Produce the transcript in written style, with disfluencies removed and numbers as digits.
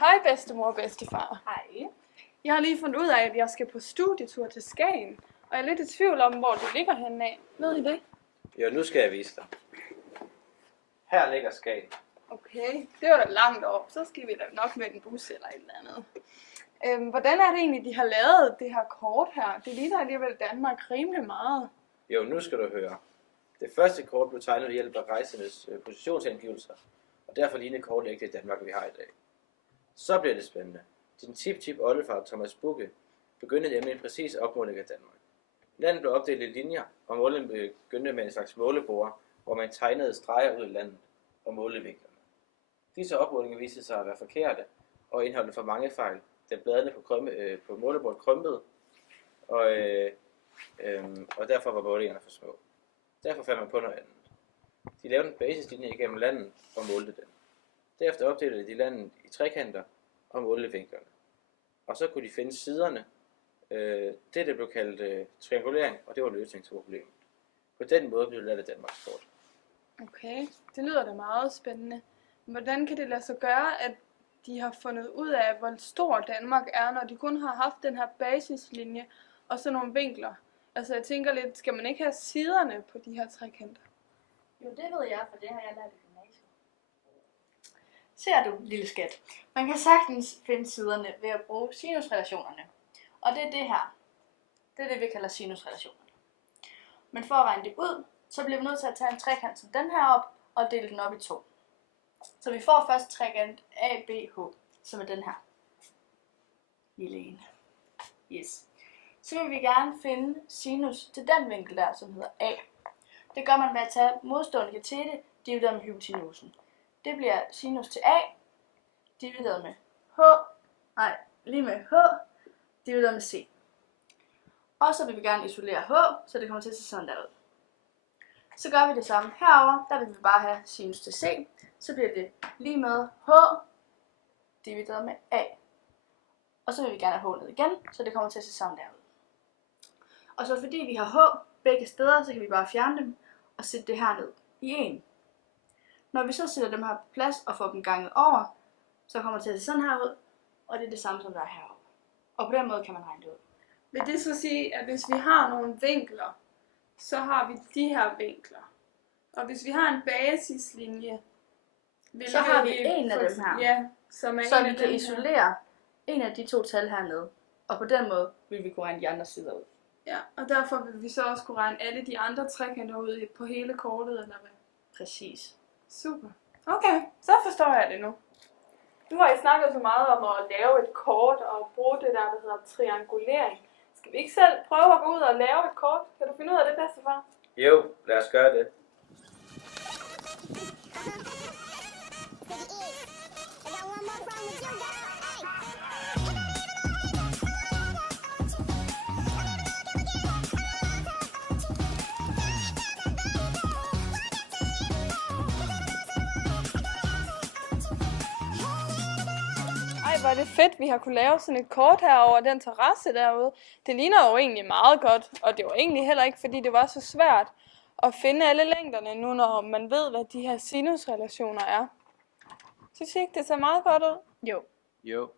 Hej bedstemor og bedstefar. Hej. Jeg har lige fundet ud af, at jeg skal på studietur til Skagen, og jeg er lidt i tvivl om, hvor det ligger henne af. Ved I det? Jo, nu skal jeg vise dig. Her ligger Skagen. Okay, det var da langt op. Så skal vi da nok med en bus eller et eller andet. Hvordan er det egentlig, de har lavet det her kort her? Det ligner alligevel Danmark rimelig meget. Jo, nu skal du høre. Det første kort blev tegnet ved hjælp af rejsendes positionsangivelser, og derfor ligner kortet ikke det Danmark, vi har i dag. Så bliver det spændende. Din tip-oldefar Thomas Bugge begyndte nemlig en præcis opmåling af Danmark. Landet blev opdelt i linjer, og målingen begyndte med en slags målebord, hvor man tegnede streger ud i landet og målte vinklerne. Disse opmålinger viste sig at være forkerte og indeholdte for mange fejl, da bladene på målebordet krympede, og derfor var målingerne for små. Derfor fandt man på noget andet. De lavede en basislinje igennem landet og målte den. Derefter opdelte de landet i trekanter og målte vinklerne. Og så kunne de finde siderne. Det blev kaldt triangulering, og det var løsning til problemet. På den måde blev det lavet Danmarks kort. Okay, det lyder da meget spændende. Hvordan kan det lade sig gøre, at de har fundet ud af, hvor stor Danmark er, når de kun har haft den her basislinje og så nogle vinkler? Altså jeg tænker lidt, skal man ikke have siderne på de her trekanter? Jo, det ved jeg, for det har jeg lært i gymnasiet. Ser du, lille skat? Man kan sagtens finde siderne ved at bruge sinusrelationerne. Og det er det her. Det er det, vi kalder sinusrelationerne. Men for at regne det ud, så bliver vi nødt til at tage en trekant som den her op og dele den op i to. Så vi får først trekant ABH, som er den her. Lille en. Yes. Så vil vi gerne finde sinus til den vinkel der, som hedder A. Det gør man ved at tage modstående katete divideret med hypotenusen. Det bliver sinus til A divideret med H divideret med C. Og så vil vi gerne isolere H, så det kommer til at se sådan der ud. Så gør vi det samme herover. Der vil vi bare have sinus til C. Så bliver det lige med H divideret med A. Og så vil vi gerne have H ned igen, så det kommer til at se sådan der ud. Og så fordi vi har H begge steder, så kan vi bare fjerne dem og sætte det her ned i 1. Når vi så sætter dem her på plads og får dem ganget over, så kommer det til at se sådan her ud, og det er det samme som der er heroppe. Og på den måde kan man regne det ud. Vil det så sige, at hvis vi har nogle vinkler, så har vi de her vinkler? Og hvis vi har en basislinje, så har vi en af dem her. Ja, som er så en vi af kan dem isolere her. en af de to tal hernede. Og på den måde vil vi kunne regne de andre sider ud. Ja, og derfor vil vi så også kunne regne alle de andre trekanter ud på hele kortet, eller hvad? Præcis. Super. Okay, så forstår jeg det nu. Nu har I snakket så meget om at lave et kort og bruge det der hedder triangulering. Skal vi ikke selv prøve at gå ud og lave et kort? Kan du finde ud af det, bedstefar? Jo, lad os gøre det. Ej, hvor er det fedt, vi har kunne lave sådan et kort her over den terrasse derude. Det ligner jo egentlig meget godt, og det var egentlig heller ikke, fordi det var så svært at finde alle længderne nu, når man ved, hvad de her sinusrelationer er. Synes I ikke, det ser meget godt ud? Jo. Jo.